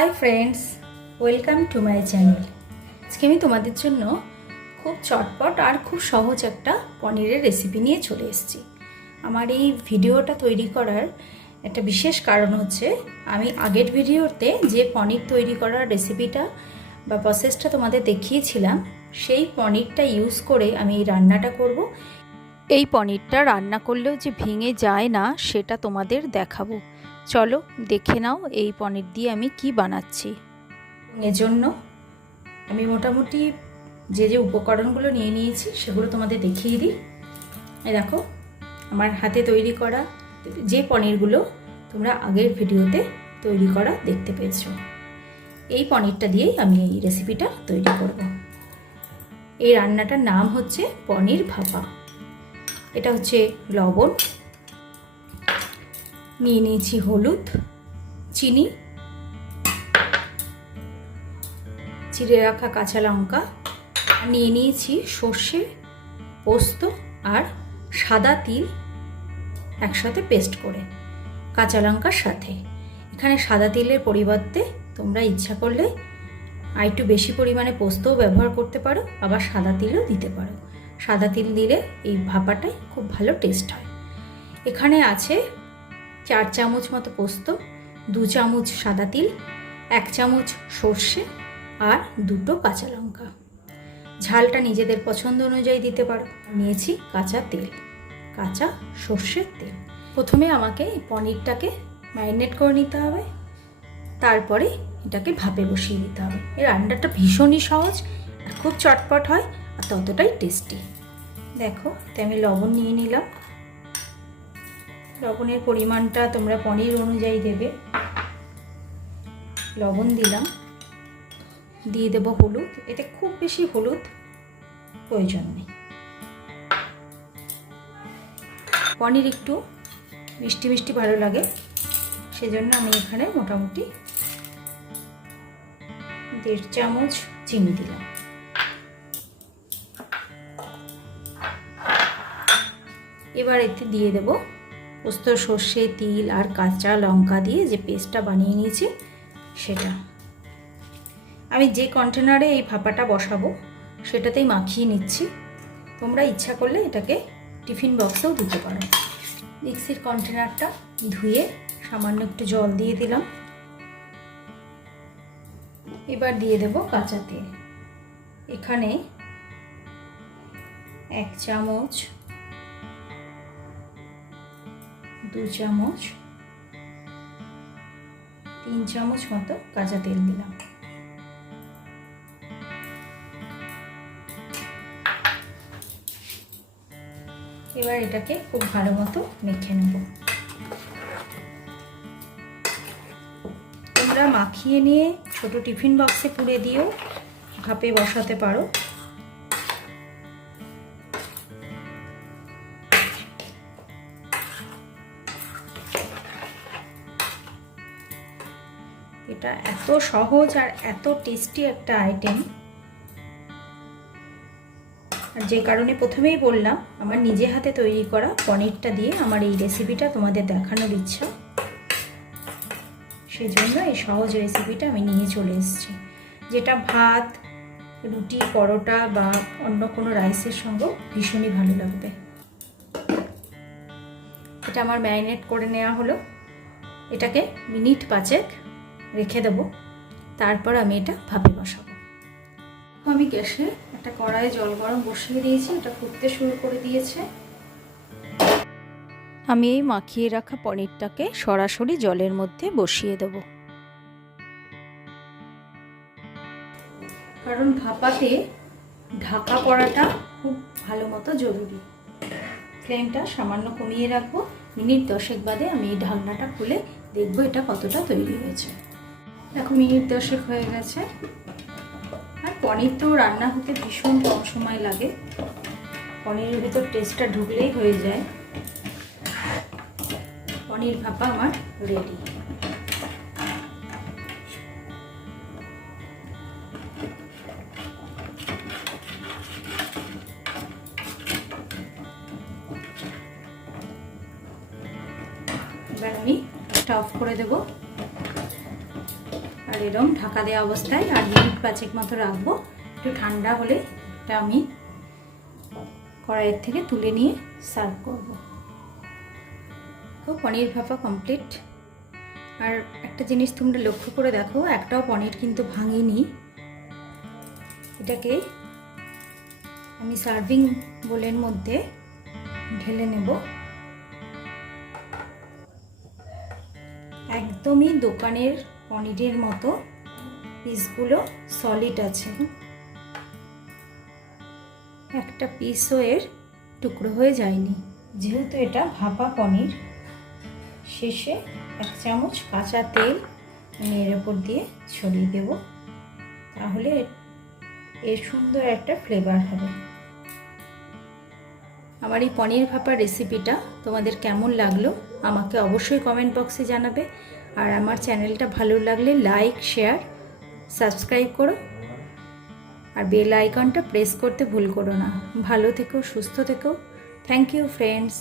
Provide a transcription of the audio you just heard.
Hi friends, welcome to my channel. আজকে আমি তোমাদের জন্য খুব চটপট আর খুব সহজ একটা পনিরের রেসিপি নিয়ে চলে এসেছি। আমার এই ভিডিওটা তৈরি করার একটা বিশেষ কারণ হচ্ছে, আমি আগের ভিডিওতে যে পনির তৈরি করার রেসিপিটা বা প্রসেসটা তোমাদের দেখিয়েছিলাম, সেই পনিরটা ইউজ করে আমি এই রান্নাটা করব। এই পনিরটা রান্না করলেও যে ভেঙে যায় না সেটা তোমাদের দেখাবো। চলো দেখে নাও এই পনির দিয়ে আমি কি বানাচ্ছি। এজন্য আমি মোটামুটি যে যে উপকরণগুলো নিয়ে নিয়েছি সেগুলো তোমাদের দেখিয়ে দিই। এই দেখো, আমার হাতে তৈরি করা যে পনিরগুলো তোমরা আগের ভিডিওতে তৈরি করা দেখতে পেয়েছো। এই পনিরটা দিয়েই আমি এই রেসিপিটা তৈরি করব। এই রান্নাটার নাম হচ্ছে পনির ভাপা। এটা হচ্ছে লবণ, নিয়ে নিয়েছি হলুদ, চিনি, চিড়ে রাখা কাঁচা লঙ্কা, নিয়ে নিয়েছি সর্ষে, পোস্ত আর সাদা তিল একসাথে পেস্ট করে কাঁচা লঙ্কার সাথে। এখানে সাদা তিলের পরিবর্তে তোমরা ইচ্ছা করলে আর একটু বেশি পরিমাণে পোস্তও ব্যবহার করতে পারো, আবার সাদা তিলও দিতে পারো। সাদা তিল দিলে এই ভাপাটায় খুব ভালো টেস্ট হয়। এখানে আছে 4 চামচ মতো পোস্ত, 2 চামচ সাদা তিল, 1 চামচ সর্ষে আর 2টো কাঁচা লঙ্কা। ঝালটা নিজেদের পছন্দ অনুযায়ী দিতে পারো। নিয়েছি কাঁচা তেল, কাঁচা সর্ষের তেল। প্রথমে আমাকে এই পনিরটাকে ম্যারিনেট করে নিতে হবে, তারপরে এটাকে ভাপে বসিয়ে দিতে হবে। এই রান্নাটা ভীষণই সহজ আর খুব চটপট হয় আর ততটাই টেস্টি। দেখো, আমি লবণ নিয়ে নিলাম। লবণের পরিমাণটা তোমরা পনির অনুযায়ী দেবে। লবণ দিলাম, দিয়ে দেব হলুদ। এতে খুব বেশি হলুদ প্রয়োজন নেই। পনির একটু মিষ্টি মিষ্টি ভালো লাগে, সেজন্য আমি এখানে মোটামুটি 1.5 চামচ চিনি দিলাম। এবার এতে দিয়ে দেব পোস্ত, সর্ষে, তিল আর কাঁচা লঙ্কা দিয়ে যে পেস্টটা বানিয়ে নিয়েছি সেটা। আমি যে কন্টেনারে এই ভাপাটা বসাবো সেটাতেই মাখিয়ে নিচ্ছি। তোমরা ইচ্ছা করলে এটাকে টিফিন বক্সেও দিতে পারো। মিক্সির কন্টেনারটা ধুয়ে সামান্য একটু জল দিয়ে দিলাম। এবার দিয়ে দেব কাঁচা তেল। এখানে 1 চামচ, 2 চামচ, 3 চামচ মতো কাঁচা তেল দিলাম। এবার এটাকে খুব ভালো মতো মেখে নেব। তোমরা মাখিয়ে নিয়ে ছোট টিফিন বক্সে পুরে দিয়েও ভাপে বসাতে পারো। এটা এত সহজ আর এত টেস্টি একটা আইটেম, আর যে কারণে প্রথমেই বললাম আমার নিজে হাতে তৈরি করা পনিরটা দিয়ে আমার এই রেসিপিটা তোমাদের দেখানোর ইচ্ছা, সেজন্য এই সহজ রেসিপিটা আমি নিয়ে চলে এসেছি, যেটা ভাত, রুটি, পরোটা বা অন্য কোনো রাইসের সঙ্গেও ভীষণই ভালো লাগবে। এটা আমার ম্যারিনেট করে নেওয়া হলো। এটাকে মিনিট 5 রেখে দেবো, তারপর আমি এটা ভাপে বসাবো। আমি গ্যাসে একটা কড়াইয়ে জল গরম বসিয়ে দিয়েছি, এটা ফুটতে শুরু করে দিয়েছে। আমি এই মাখিয়ে রাখা পনিরটাকে সরাসরি জলের মধ্যে বসিয়ে দেব, কারণ ভাপাতে ঢাকা পড়াটা খুব ভালো মতো জরুরি। ফ্লেমটা সামান্য কমিয়ে রাখবো। মিনিট 10 বাদে আমি এই ঢাকনাটা খুলে দেখবো এটা কতটা তৈরি হয়েছে। দেখো, মিনিট 10 হয়ে গেছে। আর পনির তো রান্না হতে ভীষণ কম সময় লাগে, পনিরের ভিতর টেস্টটা ঢুকলেই হয়ে যায়। পনির ভাপা আমার রেডি। এবার আমি গ্যাসটা অফ করে দেব আর এরকম ঢাকা দেওয়া অবস্থায় আর মিনিট 5 মতো রাখবো। একটু ঠান্ডা হলে এটা আমি কড়াইয়ের থেকে তুলে নিয়ে সার্ভ করব। তো পনির ভাপা কমপ্লিট। আর একটা জিনিস তোমরা লক্ষ্য করে দেখো, একটাও পনির কিন্তু ভাঙিনি। এটাকে আমি সার্ভিং বোলের মধ্যে ঢেলে নেব। একদমই দোকানের পনিরের মতো পিসগুলো সলিড আছে, একটা পিসও এর টুকরো হয়ে যায়নি। যেহেতু এটা ভাপা পনির, শেষে 1 চামচ কাঁচা তেল আমি এর উপর দিয়ে ছড়িয়ে দেব, তাহলে এর সুন্দর একটা ফ্লেভার হবে। আমার এই পনির ভাপার রেসিপিটা তোমাদের কেমন লাগলো আমাকে অবশ্যই কমেন্ট বক্সে জানাবে। আর আমার চ্যানেলটা ভালো লাগলে লাইক, শেয়ার, সাবস্ক্রাইব করো আর বেল আইকনটা প্রেস করতে ভুল করো না। ভালো থেকো, সুস্থ থেকো। Thank you friends.